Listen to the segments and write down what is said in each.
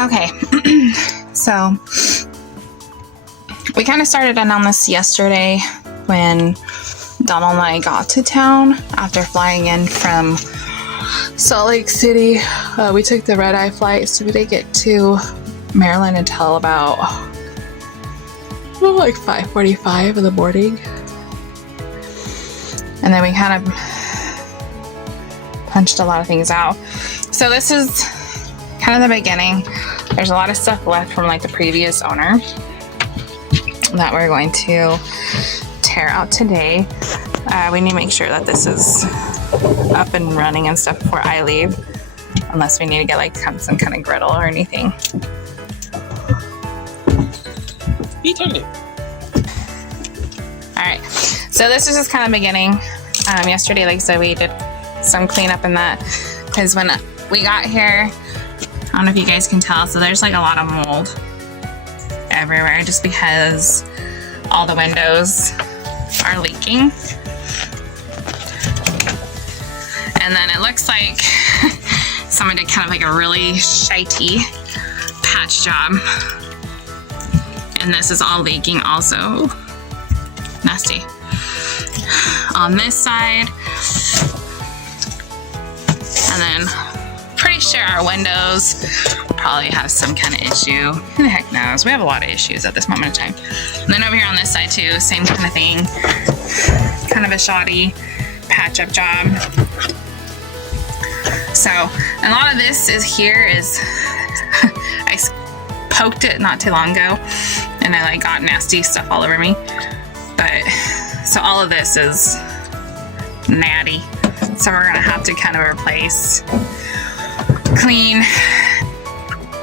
Okay, so we kind of started in on this yesterday when Donald and I got to town after flying in from Salt Lake City. We took the red-eye flight, so we didn't get to Maryland until about like 5:45 in the morning. And then we kind of punched a lot of things out. So this is kind of the beginning. There's a lot of stuff left from like the previous owner that we're going to tear out today. We need to make sure that this is up and running and stuff before I leave, unless we need to get like some kind of griddle or anything. Alright, so this is just kind of beginning. Yesterday, like I said, we did some cleanup in that because when we got here, I don't know if you guys can tell, so there's like a lot of mold everywhere just because all the windows are leaking. And then it looks like someone did kind of like a really shitey patch job. And this is all leaking also. Nasty. On this side. And then pretty sure our windows probably have some kind of issue. Who the heck knows? We have a lot of issues at this moment in time. And then over here on this side too, same kind of thing. Kind of a shoddy patch up job. So a lot of this is I poked it not too long ago and I like got nasty stuff all over me. But so all of this is natty. So we're gonna have to kind of replace, clean,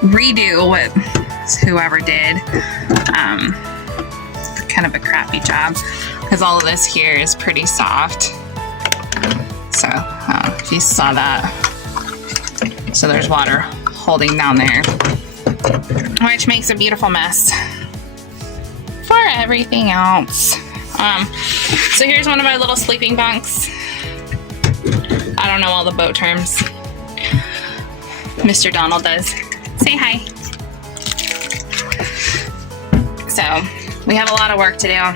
redo what whoever did. Kind of a crappy job because all of this here is pretty soft. So if you saw that, so there's water holding down there, which makes a beautiful mess for everything else. So here's one of my little sleeping bunks. I don't know all the boat terms. Mr. Donald does. Say hi. So we have a lot of work to do.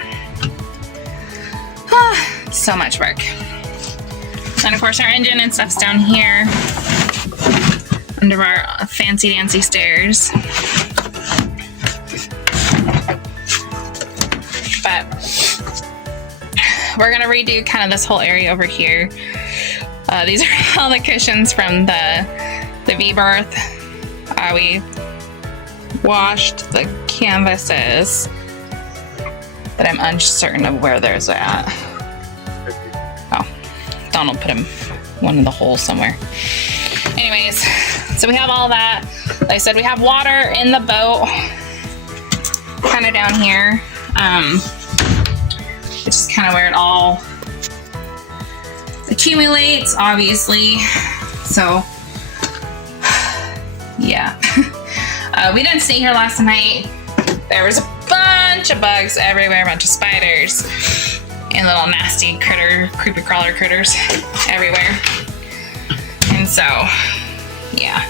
So much work. And of course our engine and stuff's down here under our fancy dancy stairs. But we're gonna redo kind of this whole area over here. These are all the cushions from the V-berth. We washed the canvases, but I'm uncertain of where there's at. Oh, Donald put one in the hole somewhere. Anyways, so we have all that. Like I said, we have water in the boat, kind of down here, which is kind of where it all accumulates, obviously. So, yeah. We didn't stay here last night. There was a bunch of bugs everywhere, a bunch of spiders, and little nasty creepy crawler critters everywhere. And so, yeah.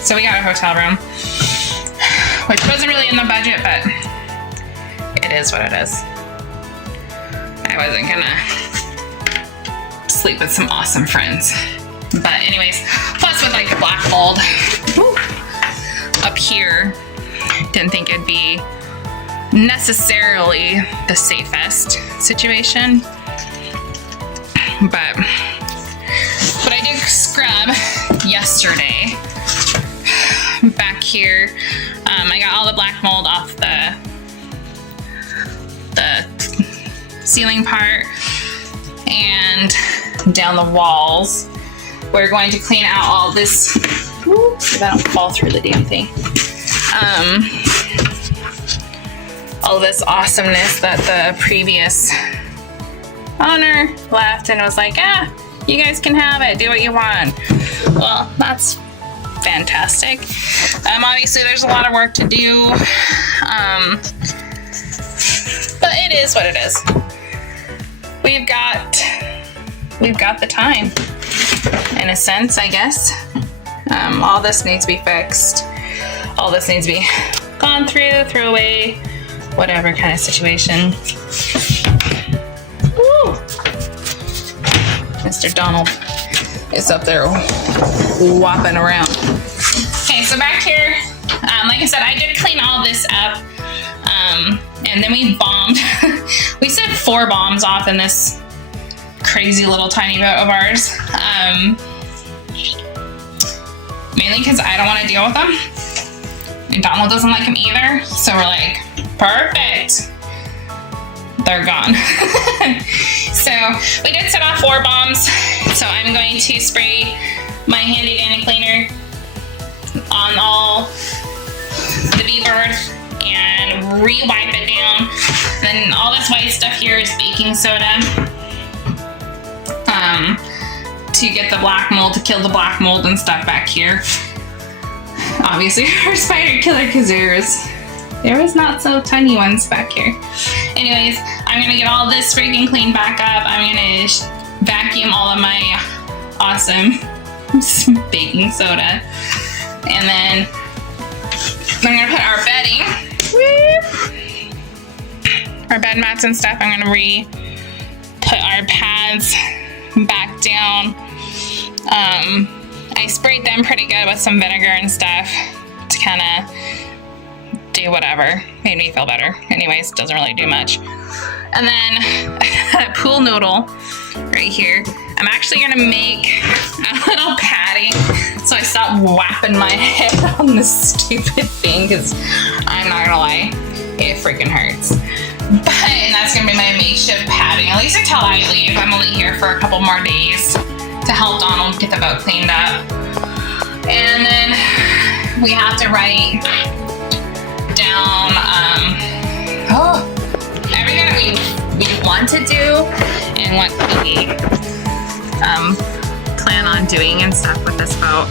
So we got a hotel room, which wasn't really in the budget, but it is what it is. I wasn't gonna sleep with some awesome friends. But anyways, plus with like the black mold up here, didn't think it'd be necessarily the safest situation. But I did scrub yesterday back here. I got all the black mold off the ceiling part and down the walls. We're going to clean out all this. If I don't fall through the damn thing. All this awesomeness that the previous owner left and was like, you guys can have it, do what you want. Well, that's fantastic. Obviously there's a lot of work to do, but it is what it is. We've got the time, in a sense, I guess. All this needs to be fixed. All all this needs to be gone through, throw away, whatever kind of situation. Woo! Mr. Donald is up there whopping around. Okay, so back here, like I said, I did clean all this up, and then we bombed. We set 4 bombs off in this crazy little tiny boat of ours, mainly because I don't want to deal with them, and Donald doesn't like them either, so we're like, perfect, they're gone. So we did set off 4 bombs, so I'm going to spray my handy dandy cleaner on all the beadboard and re-wipe it down. Then all this white stuff here is baking soda to get the black mold, to kill the black mold and stuff back here. Obviously our spider killer, because there was not so tiny ones back here. Anyways, I'm gonna get all this freaking cleaned back up. I'm gonna vacuum all of my awesome baking soda. And then I'm gonna put our bedding, our bed mats and stuff. I'm gonna put our pads back down. I sprayed them pretty good with some vinegar and stuff to kind of do whatever. Made me feel better. Anyways, doesn't really do much. And then a pool noodle right here. I'm actually gonna make a little padding so I stop whapping my head on this stupid thing, because I'm not gonna lie, it freaking hurts. And that's gonna be my makeshift padding, at least until I leave. I'm only here for a couple more days to help Donald get the boat cleaned up. And then we have to write down everything that we want to do and what we plan on doing and stuff with this boat.